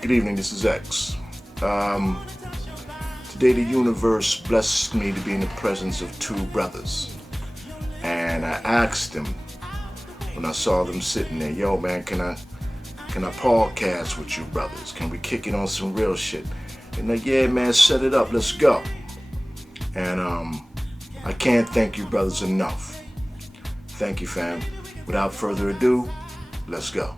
Good evening, this is X. Today the universe blessed me to be in the presence of two brothers. And I asked them when I saw them sitting there, yo man, can I podcast with you brothers? Can we kick it on some real shit? And they're like, yeah man, set it up, let's go. And I can't thank you brothers enough. Thank you fam. Without further ado, let's go.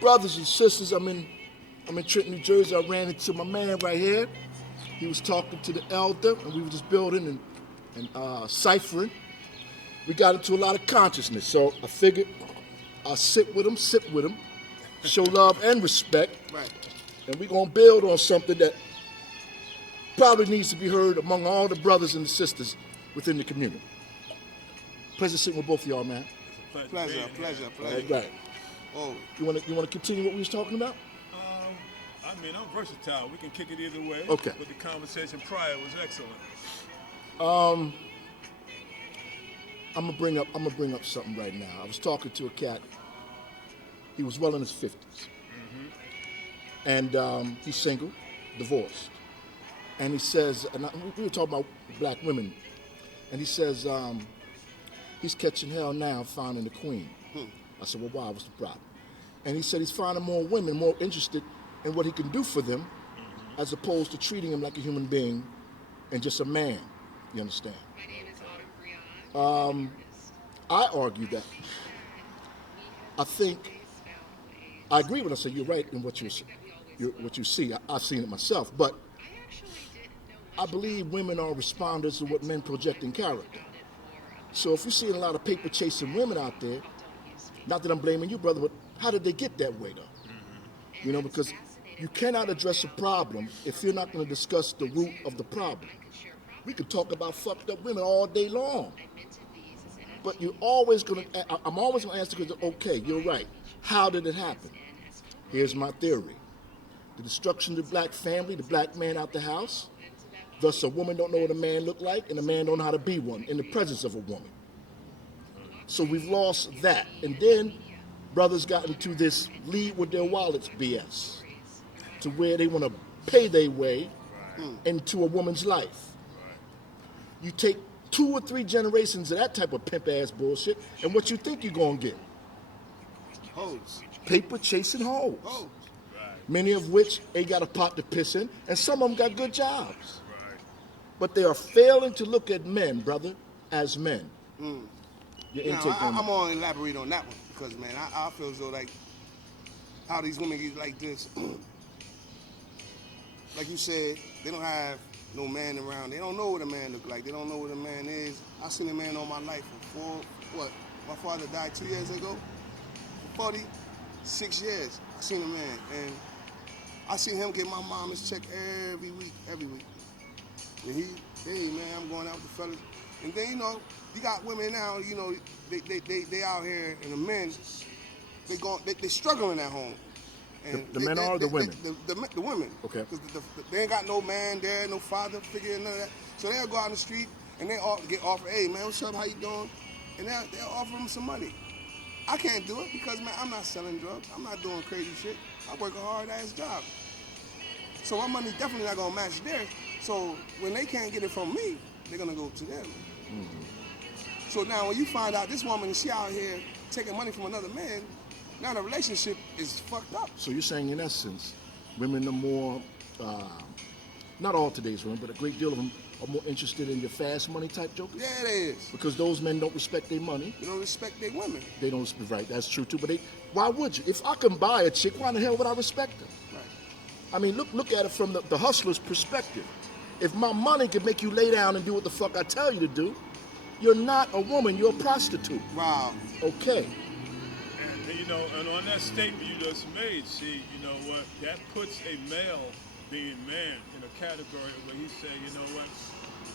Brothers and sisters, I'm in Trenton, New Jersey. I ran into my man right here. He was talking to the elder, and we were just building and ciphering. We got into a lot of consciousness, so I figured I'll sit with him, show love and respect, Right. and we're gonna build on something that probably needs to be heard among all the brothers and the sisters within the community. Pleasure sitting with both of y'all, man. Pleasure. Right. Oh, You wanna continue what we was talking about? I'm versatile. We can kick it either way. Okay. But the conversation prior was excellent. I'm gonna bring up something right now. I was talking to a cat. He was well in his 50s, and he's single, divorced. And he says, we were talking about black women, and he says he's catching hell now finding the queen. I said, well, why? What's the problem? And he said he's finding more women more interested in what he can do for them, as opposed to treating him like a human being and just a man. You understand? I argue that. I think I agree when I say you're right in what you see. I've seen it myself, but I believe women are responders to what men project in character. So if you're seeing a lot of paper chasing women out there, not that I'm blaming you, brother, but how did they get that way, though? You know, because you cannot address a problem if you're not going to discuss the root of the problem. We could talk about fucked up women all day long, but I'm always going to ask the question, okay, you're right. How did it happen? Here's my theory. The destruction of the black family, the black man out the house. Thus, a woman don't know what a man look like, and a man don't know how to be one in the presence of a woman. So we've lost that. And then brothers got into this lead with their wallets BS, to where they want to pay their way into a woman's life. You take 2 or 3 generations of that type of pimp ass bullshit, and what you think you're gonna get? hoes. Paper chasing hoes. Hoes. Many of which ain't got a pot to piss in, and some of them got good jobs. But they are failing to look at men, brother, as men. Your Now, intake on I'm that. gonna elaborate on that one because, man, I feel as though like how these women get like this. Like you said, they don't have no man around. They don't know what a man look like. They don't know what a man is. I seen a man all my life my father died 2 years ago. For 46 years, I seen a man, and I seen him get my mom his check every week. And hey man, I'm going out with the fellas. And then, you know, you got women now, you know, they out here, and the men, they struggling at home. And The men are the women? The women. Okay. Because they ain't got no man there, no father figure, none of that. So they'll go out in the street and they all get offered, hey man, what's up, how you doing? And they'll offer them some money. I can't do it because, man, I'm not selling drugs. I'm not doing crazy shit. I work a hard-ass job. So my money's definitely not gonna match theirs. So when they can't get it from me, they're gonna go to them. So now when you find out this woman, she out here taking money from another man, now the relationship is fucked up. So you're saying, in essence, women are more, not all today's women, but a great deal of them are more interested in your fast money type jokers? Yeah, it is. Because those men don't respect their money. You don't respect their women. They don't respect, right, that's true too. But why would you? If I can buy a chick, why in the hell would I respect her? Right. I mean, look at it from the hustler's perspective. If my money can make you lay down and do what the fuck I tell you to do, you're not a woman, you're a prostitute. Wow. Okay. And you know, and on that statement you just made, see, you know what, that puts a male being man in a category where he say, you know what,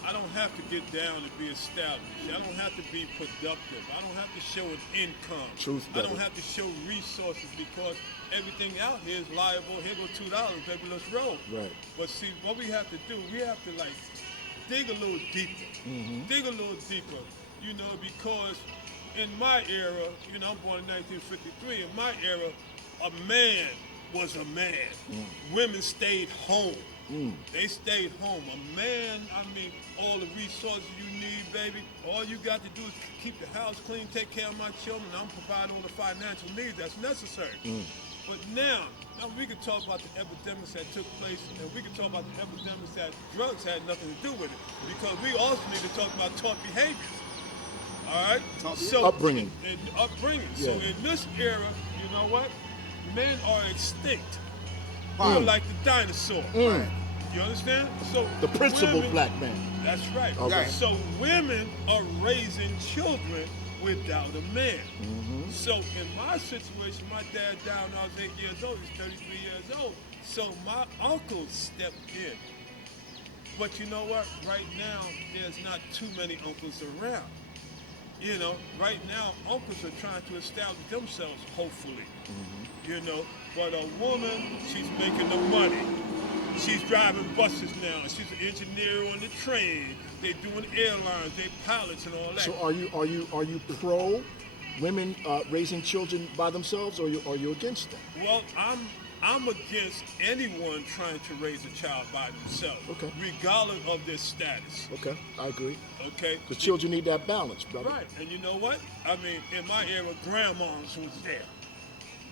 I don't have to get down to be established. I don't have to be productive. I don't have to show an income. Truth, I brother. don't have to show resources because everything out here is liable. Here go $2, baby, let's roll. Right. But see, what we have to do, we have to like dig a little deeper. Dig a little deeper, you know, because in my era, you know, I'm born in 1953, in my era, a man was a man. Women stayed home. They stayed home. A man, I mean, all the resources you need, baby. All you got to do is keep the house clean, take care of my children. I'm providing all the financial needs that's necessary. But now we can talk about the epidemics that took place, and we can talk about the epidemics that drugs had nothing to do with it. Because we also need to talk about taught behaviors. All right? So upbringing. Upbringing. Yeah. So in this era, you know what? Men are extinct. We're like the dinosaur. You understand? So The principal women, black man. That's right. Okay. So women are raising children without a man. So in my situation, my dad died when I was 8 years old. He's 33 years old. So my uncle stepped in. But you know what? Right now, there's not too many uncles around. You know, right now, uncles are trying to establish themselves, hopefully. You know, but a woman, she's making the money. She's driving buses now. She's an engineer on the train. They're doing airlines. They pilots and all that. So are you pro women raising children by themselves, or are you against that? Well, I'm against anyone trying to raise a child by themselves, Okay. regardless of their status. Okay, I agree. Okay. The children need that balance, brother. Right, and you know what? I mean, in my era, grandmas was there.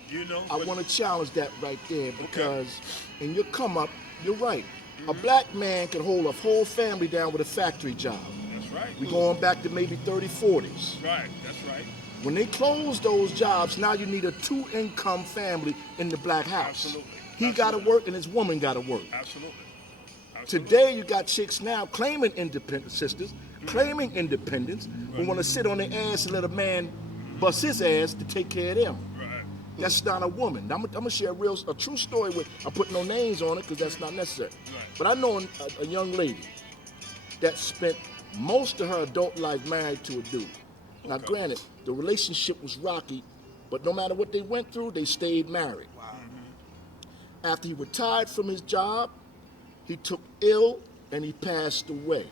You know. I but- want to challenge that right there because in your come up, you're right. A black man can hold a whole family down with a factory job. That's right. We're going back to maybe 30, 40s. Right. That's right. When they close those jobs, now you need a two-income family in the black house. Absolutely. He got to work and his woman got to work. Absolutely. Today, you got chicks now claiming independent sisters, claiming independence, who want to sit on their ass and let a man bust his ass to take care of them. Right. That's not a woman. I'm gonna share a true story with. I put no names on it because that's not necessary. Right. But I know a young lady that spent most of her adult life married to a dude. Now, Okay. granted, the relationship was rocky, but no matter what they went through, they stayed married. Wow. After he retired from his job, he took ill and he passed away.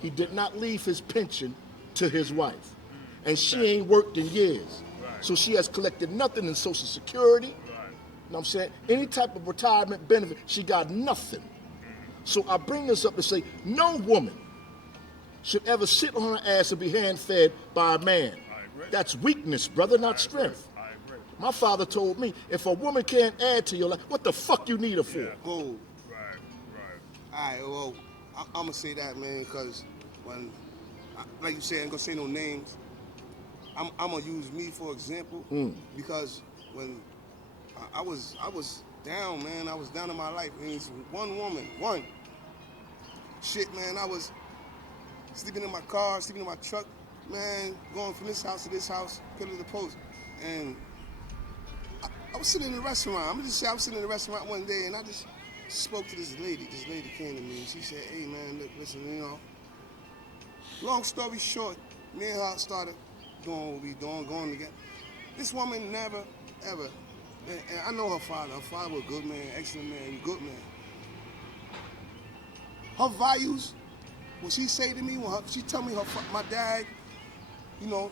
He did not leave his pension to his wife. And she ain't worked in years. Right. So she has collected nothing in Social Security. Right. You know what I'm saying? Any type of retirement benefit, she got nothing. So I bring this up to say no woman should ever sit on her ass and be hand-fed by a man. I agree. That's weakness, brother, not strength. I agree. My father told me, if a woman can't add to your life, what the fuck you need her for? Yeah. Gold. Right. Right. All right, well, I'm going to say that, man, because when, like you said, I ain't going to say no names. I'm going to use me for example because when I was down, man, I was down in my life. And it's one woman, shit, man, I was sleeping in my car, sleeping in my truck, man, going from this house to this house, pillar to post. And I was sitting in a restaurant. I'm going to just say I was sitting in a restaurant one day and I just spoke to this lady. This lady came to me and she said, hey, man, look, listen, you know, long story short, me and her started doing what we doing, going together. This woman never, ever, and I know her father. Her father was a good man, excellent man, good man. Her values, what she say to me, she tell me my dad, you know,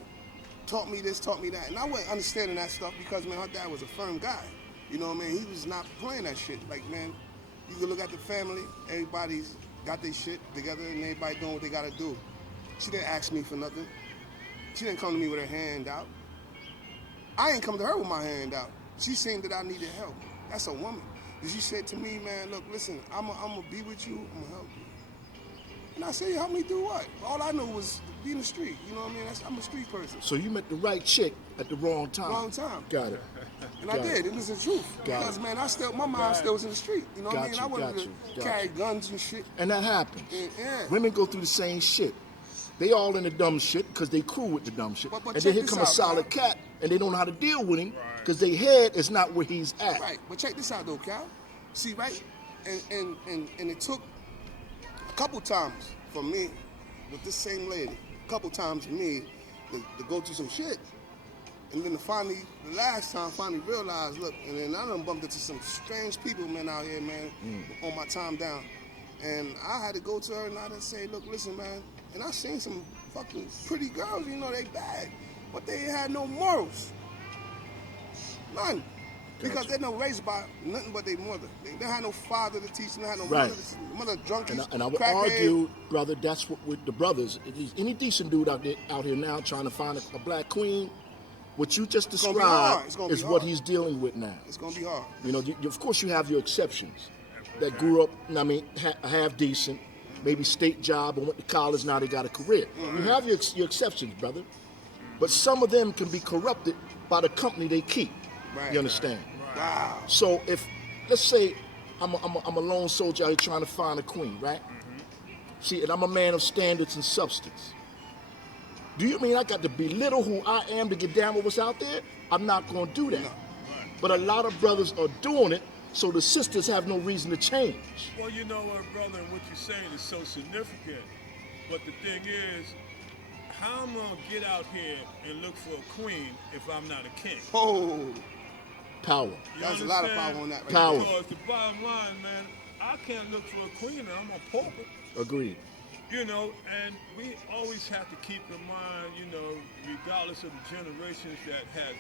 taught me this, taught me that. And I wasn't understanding that stuff because, man, her dad was a firm guy. You know what I mean? He was not playing that shit. Like, man, you can look at the family, everybody's got their shit together and everybody doing what they gotta do. She didn't ask me for nothing. She didn't come to me with her hand out. I ain't come to her with my hand out. She seen that I needed help. That's a woman. And she said to me, man, look, listen, I'm gonna be with you, I'm gonna help you. And I said, help me do what? All I knew was be in the street. You know what I mean? I'm a street person. So you met the right chick at the wrong time. Wrong time. Got it. And I did. It was the truth. Got Because, it. man, my mind still was in the street. You know what I Got mean? you, I wanted got you, to got carry you. guns and shit. And that happens. Yeah. Women go through the same shit. They all in the dumb shit because they cool with the dumb shit. But and check then here this come a out, solid man. cat and they don't know how to deal with him because their head is not where he's at. Right, but check this out though, Cal. See, right, and it took a couple times for me with this same lady, a couple times for me to go through some shit. And then the last time, finally realized, look, and then I done bumped into some strange people, man, out here, man, on my time down. And I had to go to her and I had to say, look, listen, man, and I seen some fucking pretty girls, you know, they bad, but they had no morals. None. Because they're not raised by nothing but their mother. They don't have no father to teach them. They have no Right. mother drunkies, And I would crackhead. argue, brother, that's what with the brothers. Any decent dude out here now trying to find a black queen, what you just gonna be hard. described It's gonna be is what hard. he's dealing with now. It's gonna be hard. You know, of course you have your exceptions that grew up, I mean, half decent, maybe state job and went to college, now they got a career. You have your exceptions, brother. But some of them can be corrupted by the company they keep. Right. You understand? Wow. So if, let's say, I'm a lone soldier out here trying to find a queen, right? See, and I'm a man of standards and substance. Do you mean I got to belittle who I am to get down with what's out there? I'm not going to do that. No. But a lot of brothers are doing it, so the sisters have no reason to change. Well, you know what, brother, and what you're saying is so significant. But the thing is, how am I going to get out here and look for a queen if I'm not a king? Oh, Power. You there's a lot of understand? power on that right Power. there. Because the bottom line, man, I can't look for a queen and I'm a pauper. Agreed. You know, and we always have to keep in mind, you know, regardless of the generations that have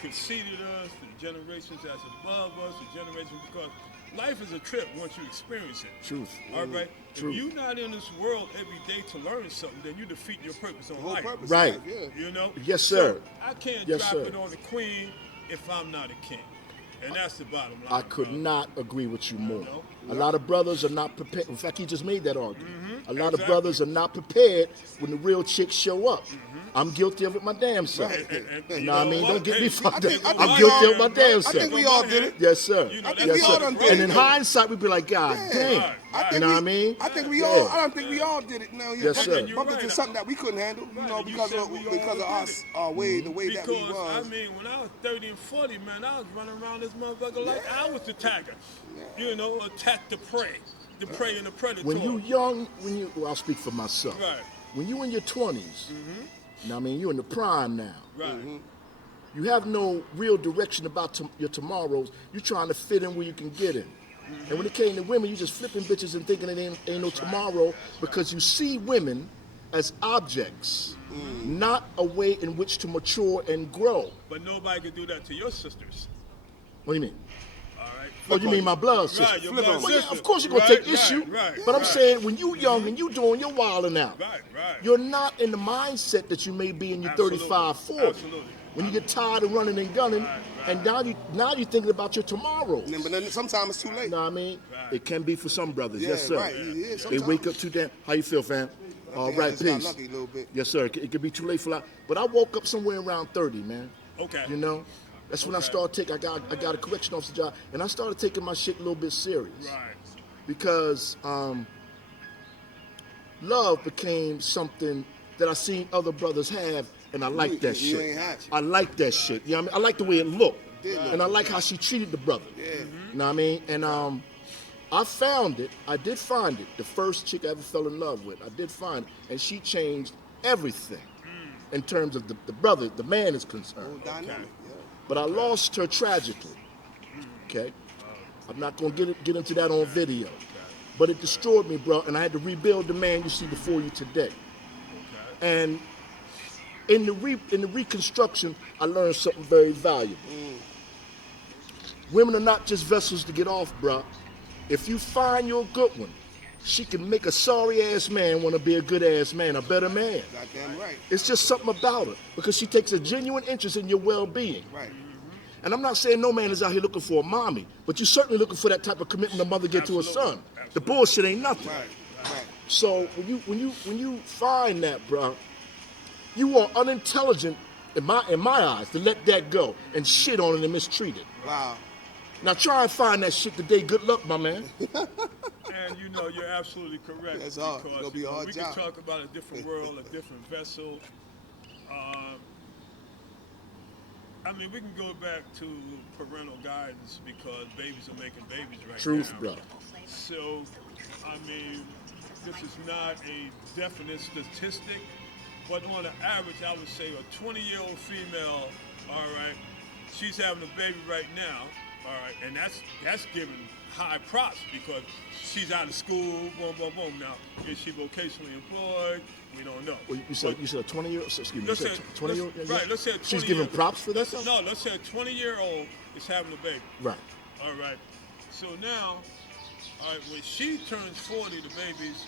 preceded us, the generations that's above us, the generations, because life is a trip once you experience it. Truth. All right? True. If you're not in this world every day to learn something, then you defeat your purpose on The whole life. purpose. Right. Of life, yeah. You know? Yes, sir. So I can't Yes, drop sir. it on the queen if I'm not a king. And that's the bottom line. I could brother. not agree with you more. No. A lot of brothers are not prepared. In fact, he just made that argument. A lot of Exactly. brothers are not prepared when the real chicks show up. I'm guilty of it my damn self. Right. And You know what I mean? Don't get me fucked up. I think I'm we guilty all- of my damn I self. think we all did it. Yes, sir. You know, I think yes, we all sir. done did And it. in hindsight, we'd be like, God damn. Right. I think You know we, what I mean? I think we Yeah. all. I don't think we all did it. Now you Yes, bumped sir. into- bumped into Right. something that we couldn't handle. You Right. know, And you because said of we all because of did us, it. our way, the way that we Because, was. I mean, when I was 30 and 40, man, I was running around this motherfucker like I was the tiger. You know, attack the prey and the predator. When you young, well, I'll speak for myself. Right. When you in your 20s, you know what I mean, you're in the prime now. Right. You have no real direction about your tomorrows. You're trying to fit in where you can get in. And when it came to women, you just flipping bitches and thinking it ain't no tomorrow because you see women as objects, not a way in which to mature and grow. But nobody could do that to your sisters. What do you mean? All right. Oh, you mean my blood sister? Right, your Flip blood on. Well, yeah, sister. of course you're gonna Right, take issue. Right, but I'm right. saying when you young and you doing your wilding out, Right. you're not in the mindset that you may be in your Absolutely. 35, 40. Absolutely. When you get tired of running and gunning, Right. and now you're thinking about your tomorrow. But then sometimes it's too late. You know what I mean? Right. It can be for some brothers. Yeah, Yes, sir. right. Yeah, They sometimes. wake up too damn. How you feel, fam? All think I right, just got peace. lucky a little bit. Yes, sir. It could be too late for that. But I woke up somewhere around 30, man. Okay. You know, that's when I Okay. started taking. I got a correction officer job, and I started taking my shit a little bit serious Right. because love became something that I seen other brothers have, and I like that you shit. ain't had it. I like that shit. You know what I mean? I like the way it looked, Did look. and I like how she treated the brother. Yeah. You know what I mean? And I found it. I did find it. The first chick I ever fell in love with. I did find it, and she changed everything in terms of the brother, the man is Whole concerned. dynamic. Yeah. But I lost her tragically. Okay, I'm not gonna get into that on video, but it destroyed me, bro. And I had to rebuild the man you see before you today. And in the reconstruction, I learned something very valuable. Women are not just vessels to get off, bro. If you find your good one, she can make a sorry ass man want to be a good ass man, a better man. Goddamn right. It's just something about her because she takes a genuine interest in your well-being. Right. And I'm not saying no man is out here looking for a mommy, but you're certainly looking for that type of commitment a mother get to her Absolutely. son. The bullshit ain't nothing. Right. Right. So when you find that, bro, you are unintelligent in my eyes to let that go and shit on it and mistreat it. Wow. Now try and find that shit today. Good luck, my man. And you know, you're absolutely correct. That's hard. It's Because gonna be you a know, hard we job. can talk about a different world, a different vessel. I mean, we can go back to parental guidance because babies are making babies right Truth, now. bro. So, I mean, this is not a definite statistic, but on the average, I would say a 20-year-old female, all right, she's having a baby right now, all right, and that's giving high props because she's out of school, boom, boom, boom. Now, Is she vocationally employed? We don't know. Well, you said a 20-year-old. Excuse me. You Let's said say 20-year-old. right. Let's say a 20 she's giving props for that. No, let's say a 20-year-old is having a baby. Right. All right. So now, all right, when she turns 40, the baby's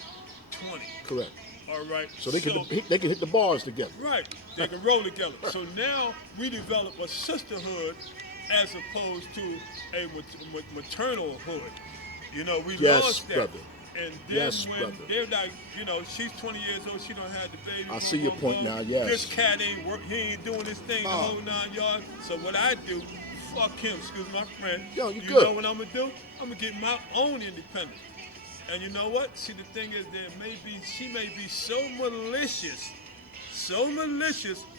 20. Correct. All right. So they can hit the bars together. Right. They can roll together. So now we develop a sisterhood as opposed to a maternal hood. You know, we Yes, lost that. brother. And then Yes, when brother. they're like, you know, she's 20 years old, she don't have the baby. I see your point now, yes. This cat ain't work, he ain't doing this thing the whole 9 yards. So what I do, fuck him, excuse my friend. Yo, you you good. know what I'm gonna do? I'm gonna get my own independence. And you know what? See, the thing is, she may be so malicious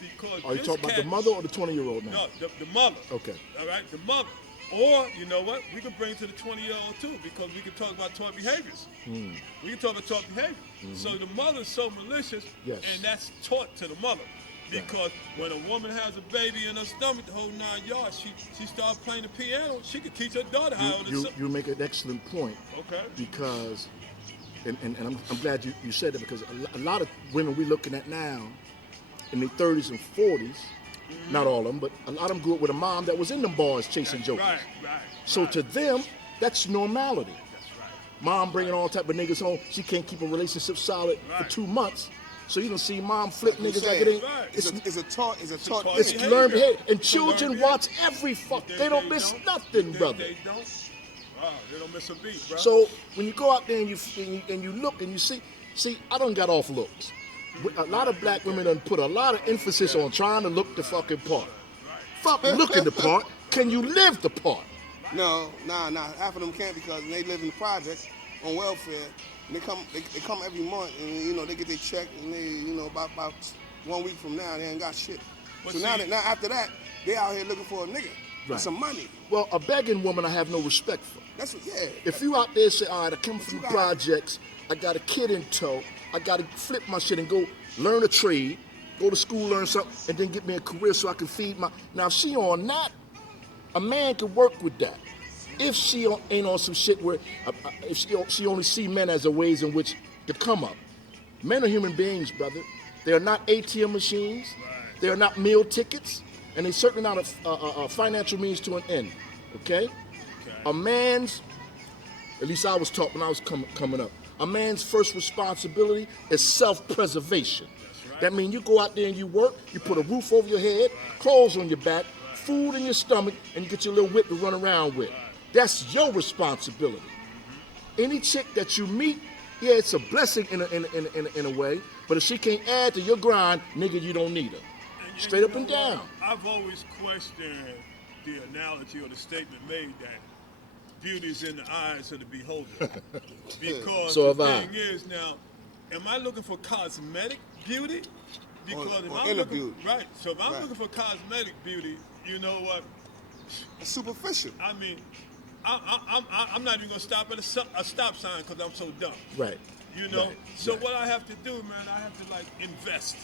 because Are you this talking about cat, the mother or the 20-year-old now? No, the mother. Okay. All right, the mother. Or, you know what? We can bring it to the 20-year-old too, because we can talk about taught behaviors. We can talk about taught behavior. So the mother's so malicious, Yes. and that's taught to the mother. Because when a woman has a baby in her stomach, the whole 9 yards, she starts playing the piano, she could teach her daughter how to You make an excellent point. Okay. Because, and I'm glad you said that, because a lot of women we're looking at now in their 30s and 40s, not all of them, but a lot of them grew up with a mom that was in them bars chasing jokers. Right. So to them, that's normality. That's right. Mom bringing all type of niggas home. She can't keep a relationship solid for 2 months. So you don't see mom flip Like you niggas like said, it ain't. Right. It's a taught taught It's thing. learned behavior. And It's children learned watch behavior. every fuck. You They think don't miss don't? nothing, You think brother. They don't? Wow, they don't miss a beat, bro. So when you go out there and you look and you see, I done got off looks. A lot of black women done put a lot of emphasis on trying to look the fucking part. Fuck looking the part. Can you live the part? No, nah. Half of them can't because they live in the projects on welfare. And they come every month and you know they get their check and they about 1 week from now they ain't got shit. But So see- now after that they out here looking for a nigga Right. with some money. Well, a begging woman I have no respect for. That's what If you out there say, all right, I come from you the got- projects, I got a kid in tow, I got to flip my shit and go learn a trade, go to school, learn something, and then get me a career so I can feed my. Now, if she on that, a man can work with that. If she ain't on some shit where, if she only see men as a ways in which to come up. Men are human beings, brother. They are not ATM machines. They are not meal tickets, and they're certainly not a financial means to an end. Okay? A man's, at least I was taught when I was coming up, a man's first responsibility is self-preservation. That means you go out there and you work, you put a roof over your head, clothes on your back, food in your stomach, and you get your little whip to run around with. That's your responsibility. Any chick that you meet, yeah, it's a blessing in a way, but if she can't add to your grind, nigga, you don't need her. And Straight you up know and what? down. I've always questioned the analogy or the statement made that beauty's in the eyes of the beholder. Because So the have I. thing is now, am I looking for cosmetic beauty? Because if or I'm inner looking, beauty. right, so if I'm Right. looking for cosmetic beauty, you know what? It's superficial. I mean, I'm not even gonna stop at a stop sign because I'm so dumb. Right. You know. Right, So right. what I have to do, man, I have to like invest.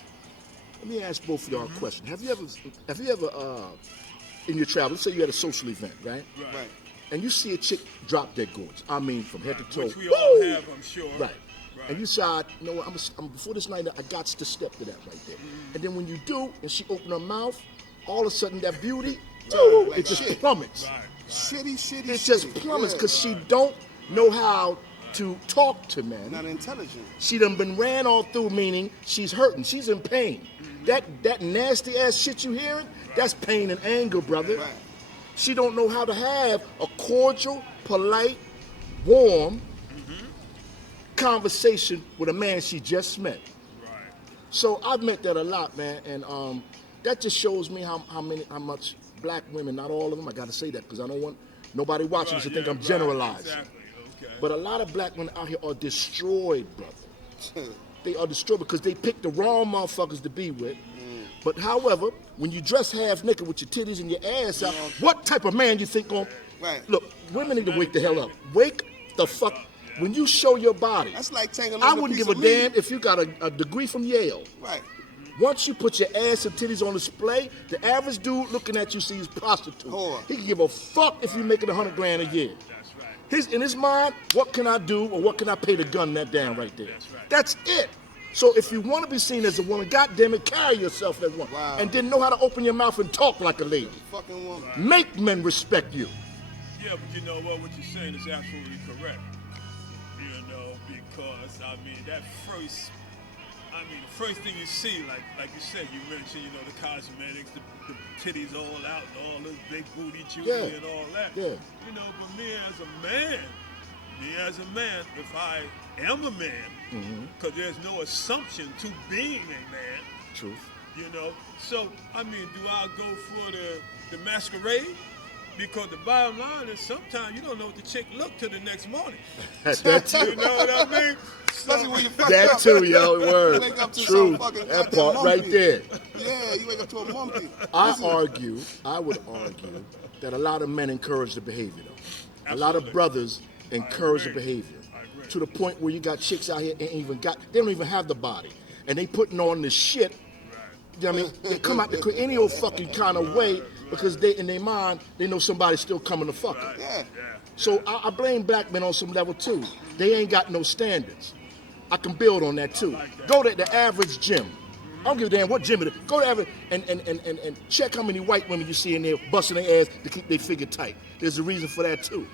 Let me ask both of y'all a question. Have you ever in your travel, let's say you at a social event, right? Right. And you see a chick drop dead gorgeous. I mean, from head to toe. Which we all Woo! have, I'm sure. Right. And you decide, you know what, I'm before this night, I got to step to that right there. And then when you do, and she open her mouth, all of a sudden that beauty, woo, Like it just shit. plummets. Right. Shitty. It just plummets because she don't know how to talk to men. not intelligent. She done been ran all through, meaning she's hurting, she's in pain. That nasty ass shit you hearing, that's pain and anger, brother. Right. She don't know how to have a cordial, polite, warm conversation with a man she just met. Right. So I've met that a lot, man, and that just shows me how much black women, not all of them, I gotta say that because I don't want nobody watching Right, to think yeah, I'm right, generalizing. Exactly. Okay. But a lot of black women out here are destroyed, brother. They are destroyed because they picked the wrong motherfuckers to be with. But however, when you dress half naked with your titties and your ass out, what type of man you think on? Right. Look, women need to wake the hell up. Wake the fuck. When you show your body, That's like taking. I wouldn't give a damn if you got a degree from Yale. Right. Once you put your ass and titties on display, the average dude looking at you sees prostitute. Whore. He can give a fuck if you're making $100 grand a year. That's right. In his mind, what can I do or what can I pay to gun that down right there? That's right. That's it. So if you want to be seen as a woman, goddamn it, carry yourself as one. Wow. And then know how to open your mouth and talk like a lady. Fucking woman. Make men respect you. Yeah, but you know what? What you're saying is absolutely correct. You know, because I mean the first thing you see, like you said, you mentioned, you know, the cosmetics, the titties all out, and all this big booty jewelry and all that. Yeah. You know, but me as a man, if I am a man, because there's no assumption to being a man. Truth. You know, so I mean, do I go for the masquerade? Because the bottom line is sometimes you don't know what the chick looked till the next morning. That too. You know what I mean? Especially when you fucked That up. too, yo. Word. Wake up to True. some fucking That goddamn part monkey. right there. Yeah, you wake up to a monkey. I would argue that a lot of men encourage the behavior, though. A lot of Absolutely. brothers encourage the agree. behavior. I agree. To the point where you got chicks out here they don't even have the body. And they putting on this shit. You know what I mean? They come out any old fucking kind of way because they, in their mind, they know somebody's still coming to fuck them. Yeah. So I blame black men on some level too. They ain't got no standards. I can build on that too. Go to the average gym. I don't give a damn what gym it is. Go to average and check how many white women you see in there busting their ass to keep their figure tight. There's a reason for that too.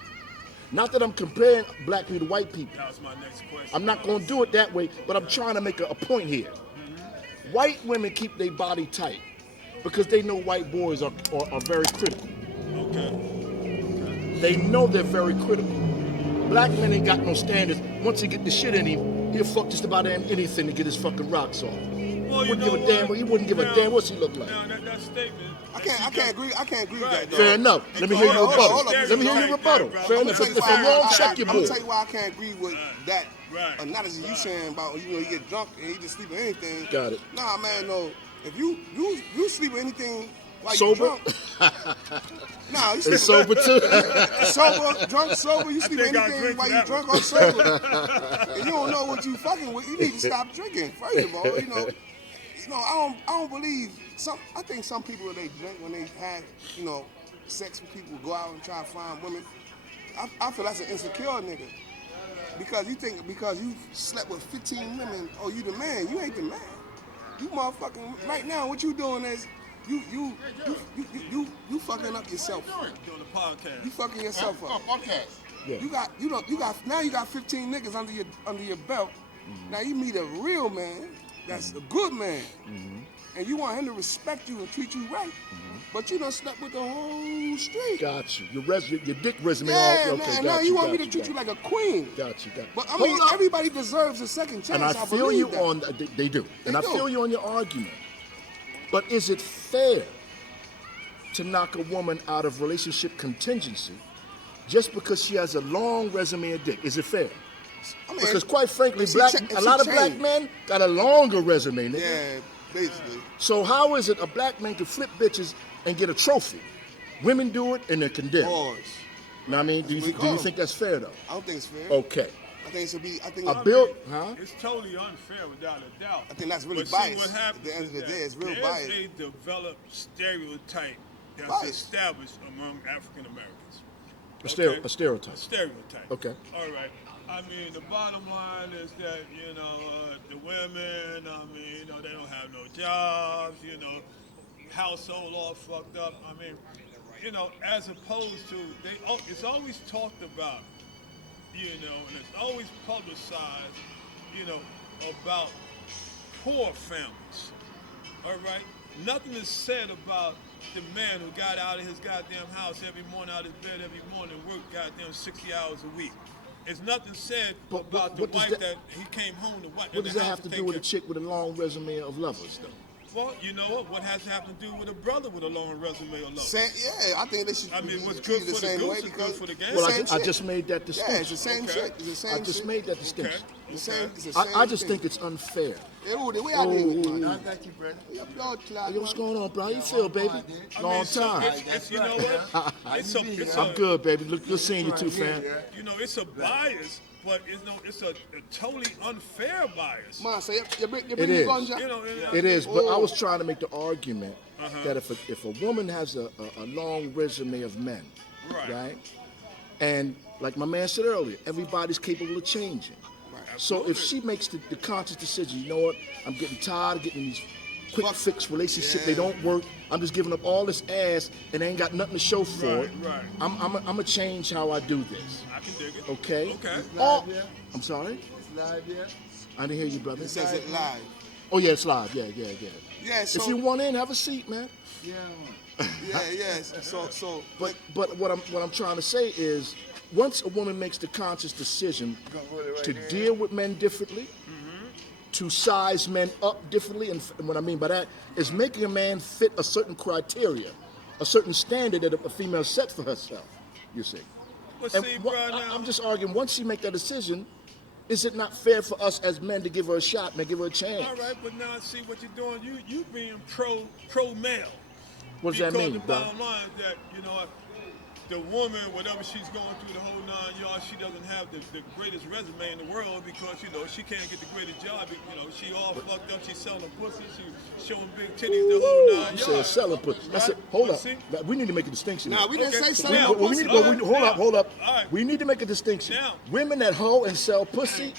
Not that I'm comparing black people to white people. That was my next question. I'm not going to do it that way, but I'm trying to make a point here. White women keep their body tight because they know white boys are very critical. Okay. They know they're very critical. Black men ain't got no standards. Once he get the shit in him, he'll fuck just about anything to get his fucking rocks off. Well, He wouldn't give a damn. What's he look like? Now that statement. I can't agree with that, though. Fair enough. Let me hear your rebuttal. Let me hear your rebuttal. Fair enough. If I'm wrong, check your I'm gonna book. tell you why I can't agree with that. Right. Not as you saying about, you know, you get drunk and you just sleep with anything. Got it. Nah, man, no. If you sleep with anything while you Sober? drunk. Nah, you sleep It's sober too. sober, drunk, sober. You sleep with think I'll anything drink while for you that drunk or sober. And you don't know what you fucking with. You need to stop drinking. First of all, you know, I don't believe I think some people when they drink, when they have, you know, sex with people, go out and try to find women. I feel that's an insecure nigga. Because you slept with 15 women, oh, you the man. You ain't the man. You motherfucking right now. What you doing is you fucking up yourself. Doing the podcast. You fucking yourself up. Yeah. You got 15 niggas under your belt. Now you meet a real man. That's a good man. And you want him to respect you and treat you right. But you done slept with the whole street. Got you. Your dick resume Yeah, all okay. man. Got Now you, you want me got to treat got you like a queen. Got you. But I Hold mean, up. everybody deserves a second chance. And I feel believe you that. on. They do. And I do. feel you on your argument. But is it fair to knock a woman out of relationship contingency just because she has a long resume of dick? Is it fair? I mean, Because quite frankly, if she a lot of black changed. men got a longer resume, nigga. Yeah, basically. So how is it a black man can flip bitches and get a trophy? Women do it and they're condemned. Pause. Know what I mean? Do what we you call them. think that's fair though? I don't think it's fair. Okay. I think it should be. I think. A bill, huh? It's totally unfair without a doubt. I think that's really but biased. See, what happens At the end of the is day, it's real there's biased. a developed stereotype that's Bias. established among African Americans. A stereotype. A stereotype. Okay. All right. I mean, the bottom line is that, you know, the women, I mean, you know, they don't have no jobs, you know, household all fucked up. I mean, you know, as opposed to, it's always talked about, you know, and it's always publicized, you know, about poor families. All right? Nothing is said about the man who got out of his goddamn house every morning, out of his bed every morning, worked goddamn 60 hours a week. There's nothing said about the what does wife that- that he came home to wife. What does that have to do with a chick with a long resume of lovers though? Well, you know what? What has to have to do with a brother with a long resume or love? Yeah, I think they should. I mean, be what's treated good the for the same goose way is good because for the gander. Well, same I shit. just made that Yeah, distinction. it's the same Okay. shit. It's the same I just shit. made that distinction. It's the same. It's the I same just thing. think it's unfair. Yeah, the way I live, man. No, thank you, brother. Yo, what's going on, bro? How you feel, baby? I Long mean, so time. it's you know what? It's I'm good, baby. Look, good seeing you too, fam. You know, it's a bias, but it's a totally unfair bias. Man, so you bring It the is. ganja. You know, It is, but I Oh. was trying to make the argument that if a woman has a long resume of men, Right. right, And like my man said earlier, everybody's capable of changing. Right. So if she makes the conscious decision, you know what, I'm getting tired of getting in these quick fix relationships, they don't work, I'm just giving up all this ass and they ain't got nothing to show for it. Right. I'm gonna change how I do this. I can dig it. Okay? Okay. Oh, I'm sorry? It's live yet? I didn't hear you, brother. It says it live. Oh yeah, it's live. Yeah. Yeah, so If you want in, have a seat, man. Yeah, yes. So But what I'm trying to say is, once a woman makes the conscious decision to deal with men differently, to size men up differently, and what I mean by that is making a man fit a certain criteria, a certain standard that a female sets for herself. You see. But And see, what- bro, now, I'm just arguing. Once she make that decision, is it not fair for us as men to give her a shot, man, give her a chance? all right, but now see what you're doing. You being pro male. What does that Because mean, the bro? bottom line is that, you know, the woman, whatever she's going through the whole 9 yards, she doesn't have the greatest resume in the world because, you know, she can't get the greatest job. You know, she all fucked up. She's selling pussy. She's showing big titties the whole 9 You yards. said selling pussy. That's it. Right? Hold But up. see- We need to make a distinction. now we didn't Okay. say Now, something. Well, we need to All go. right, Hold up. all right. We need to make a distinction. Now. Women that hoe and sell pussy.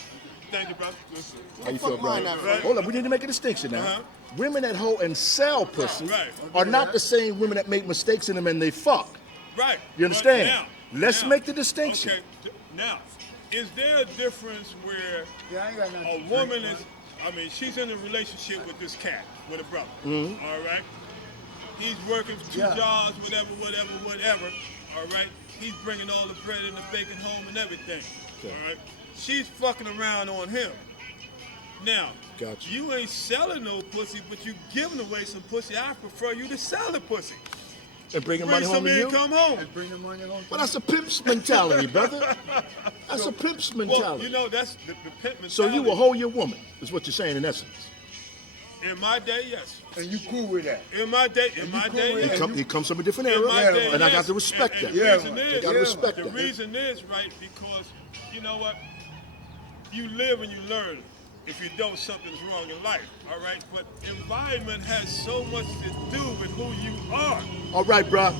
Thank you, brother. Listen. How you fuck feel, brother? mine now, Frank? Hold up. We need to make a distinction now. Uh-huh. Women that hoe and sell pussy Right. are not the same women that make mistakes in them and they fuck. Right. You understand? But Let's now- make the distinction. Okay. Now, is there a difference where Yeah, I ain't got nothing a to woman drink, is, I mean, she's in a relationship with this cat, with a brother. Mm-hmm. All right. He's working 2 Yeah. jobs, whatever. All right. He's bringing all the bread and the bacon home and everything. Okay. All right. She's fucking around on him. Now, Gotcha. you ain't selling no pussy, but you giving away some pussy. I prefer you to sell the pussy. And bringing Bring money home some to you. income home. and bring the money home. Well, that's a pimp's mentality, brother. That's a pimp's Well, mentality. you know, that's the pimp mentality. So you will hold your woman, is what you're saying in essence. In my day, yes. And you cool with that? In my day, cool yes. with that? He comes from a different In era, my day, and I got yes. to respect And that. the Yeah, reason man. is, I gotta respect the that. reason is, right, because, you know what, you live and you learn. If you don't, something's wrong in life, all right? But environment has so much to do with who you are, All right, bruh.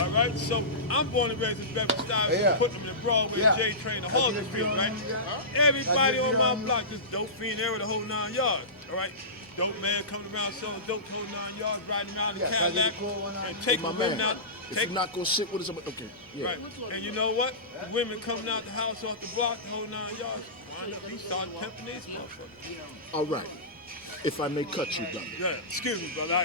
all right? So I'm born and raised in Bedford-Stuyvesant, Yeah. Putnam and Broadway, Yeah. J Train, the That's Hawker the Street, deal right? on you got? Everybody That's the on deal my on you? block, just dope fiend area, the whole 9 yards, all right? Dope man coming around selling dope, the whole 9 yards, riding around in Yeah, can I get Cadillac, the call on that? and Hey, taking my women man. out. If you're not gonna sit with us, okay. Yeah. Right. And you know what? The women coming out the house off the block, the whole 9 yards, wind up, he started pimping these motherfuckers. All right. If I may cut you, brother. Yeah, excuse me, brother.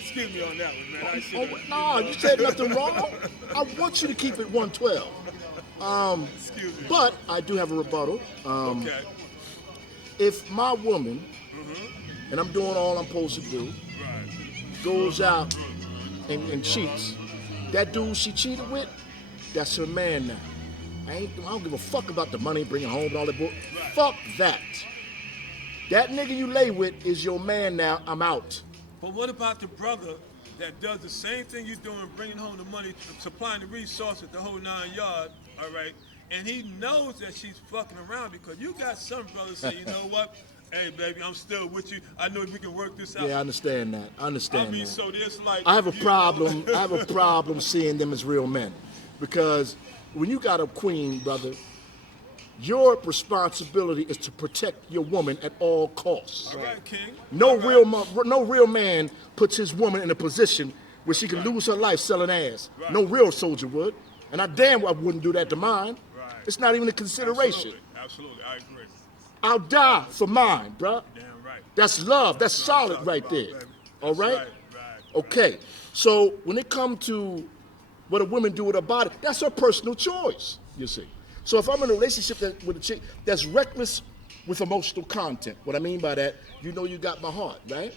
Excuse me on that one, man. I Oh, should no, you said nothing wrong. I want you to keep it 112. Excuse me. But I do have a rebuttal. Okay. If my woman, and I'm doing all I'm supposed to do, Right. goes out and cheats, that dude she cheated with, that's her man now. I don't give a fuck about the money, bringing home and all that bull. Right. Fuck that. That nigga you lay with is your man now. I'm out. But what about the brother that does the same thing you're doing, bringing home the money, supplying the resources, the whole 9 yards, all right? And he knows that she's fucking around because you got some brothers say, you know what? Hey, baby, I'm still with you. I know we can work this out. Yeah, I understand that. I understand I mean, that. so there's like... I have a you know- problem. I have a problem seeing them as real men, because when you got a queen, brother, your responsibility is to protect your woman at all costs. All right, King. No All right. no real man puts his woman in a position where she can lose her life selling ass. Right. No real soldier would, and I damn well wouldn't do that to mine. Right. It's not even a consideration. Absolutely, I agree. I'll die for mine, bruh. Damn right. That's love. That's what I'm solid talking right about, there. baby. All That's right? right. Okay. So when it comes to what a woman do with her body, that's her personal choice, you see. So if I'm in a relationship with a chick that's reckless with emotional content, what I mean by that, you know you got my heart, right?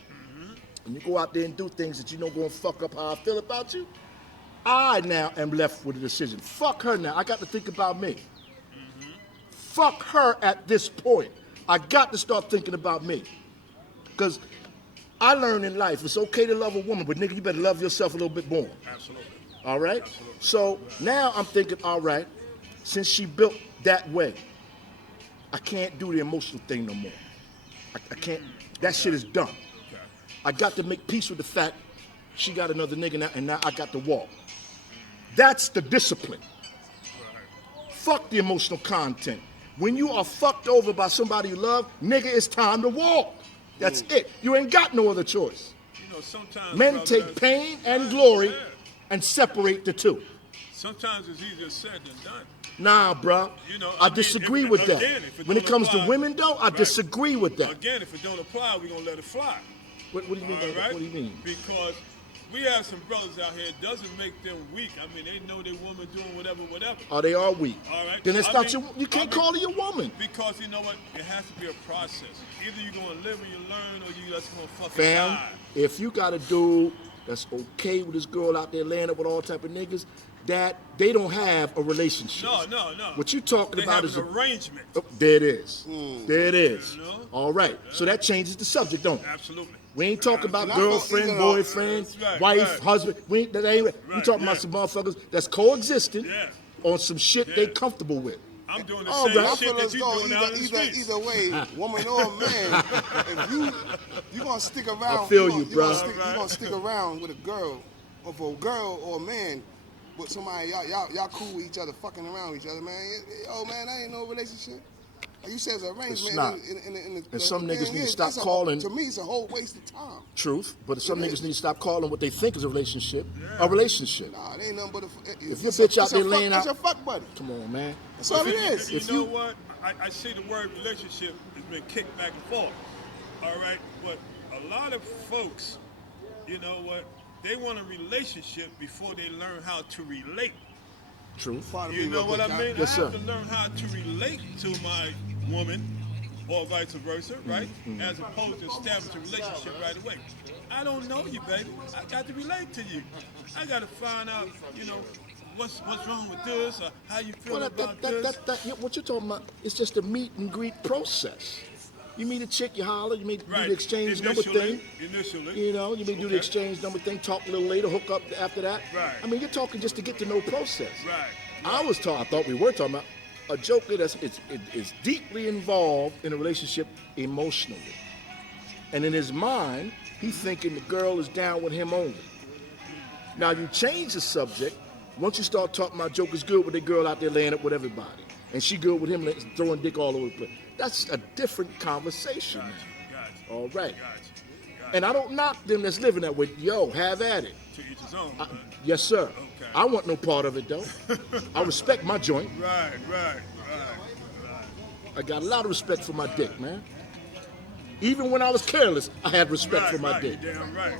And you go out there and do things that you know going to fuck up how I feel about you, I now am left with a decision. Fuck her now. I got to think about me. Fuck her at this point. I got to start thinking about me. Because I learned in life it's okay to love a woman, but nigga, you better love yourself a little bit more. Absolutely. All right? So now I'm thinking, all right, since she built that way, I can't do the emotional thing no more. I can't. That shit is done. Okay. I got to make peace with the fact she got another nigga now, and now I got to walk. That's the discipline. Fuck the emotional content. When you are fucked over by somebody you love, nigga, it's time to walk. That's it. You ain't got no other choice. You know, sometimes Men brother, take pain and glory and separate the two. Sometimes it's easier said than done. Nah, bruh. You know, I disagree with that. When it comes to apply, women, though, I disagree with that. Again, if it don't apply, we're gonna let it fly. What do you mean? All right? What do you mean? Because we have some brothers out here. It doesn't make them weak. I mean, they know their woman doing whatever. Oh, they are weak. All right. Then it's not your. You can't call her your woman. Because you know what? It has to be a process. Either you're gonna live and you learn, or you just gonna fucking Fam, die. if you got a dude that's okay with this girl out there laying up with all type of niggas, that they don't have a relationship. No. What you talking They about have is an arrangement. Oh, there it is. There it is. You know? All right. So that changes the subject, don't it? Absolutely. We ain't talking about And I thought girlfriend, even boyfriend, Right, wife, right. husband. We talking yeah. about some motherfuckers that's coexisting Yeah. on some shit they Yeah. comfortable with. I'm doing the All same right. I shit feel that as you though doing out in the streets. either way, woman or man, if you gonna stick around, I feel you, bro. You gonna stick around with a girl, or for a girl or a man, with somebody y'all cool with each other, fucking around with each other, man. Yo, man, that ain't no relationship. Like you said, it's an It's arrangement. not. And some the niggas thing need to is, stop that's calling. To me, it's a whole waste of time. Truth, but some It niggas is. need to stop calling what they think is a relationship a relationship. Nah, it ain't nothing but a. If your bitch out there laying out, that's your fuck buddy. come on, man. That's all it is. You If know you- what? I see the word relationship has been kicked back and forth. All right, but a lot of folks, you know what? They want a relationship before they learn how to relate. Truth. Pardon You me know real what I quick, mean? Yes, I have sir. to learn how to relate to my woman, or vice versa, right? As opposed to establish a relationship right away. I don't know you, baby. I got to relate to you. I got to find out, you know, what's wrong with this, or how you feel Well, about this. yeah, what you're talking about is just a meet and greet process. You meet a chick, you holler, you may do Right. the exchange number thing. Initially. You know, you may do the Okay. exchange number thing, talk a little later, hook up after that. Right. I mean, you're talking just to get to know process. Right. I thought we were talking about a joker that's is deeply involved in a relationship emotionally. And in his mind, he's thinking the girl is down with him only. Now you change the subject, once you start talking about jokers good with the girl out there laying up with everybody, and she good with him throwing dick all over the place. That's a different conversation now. Gotcha. All right. Gotcha. And I don't knock them that's living that way. Yo, have at it. To each his own. Yes, sir. Okay. I want no part of it, though. I respect my joint. Right. I got a lot of respect for my dick, man. Even when I was careless, I had respect for my dick. You're damn right.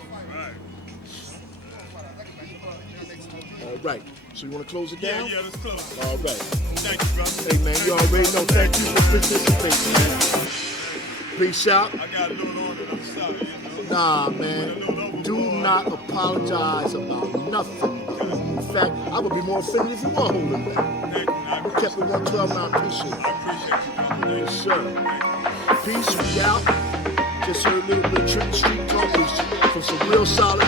All right. So you want to close it down? Yeah, let's close. All right. Thank you, brother. Hey, man, you already know. Thank you for participating, man. Peace out. I got a little on it. I'm sorry. You know? Nah, man. Do not apologize about nothing. In fact, I would be more offended if you were holding back. Thank you. I You kept it 112, and I appreciate it. appreciate you, brother. Yes, sir. Peace, we out. Just heard a little bit of street talk from some real solid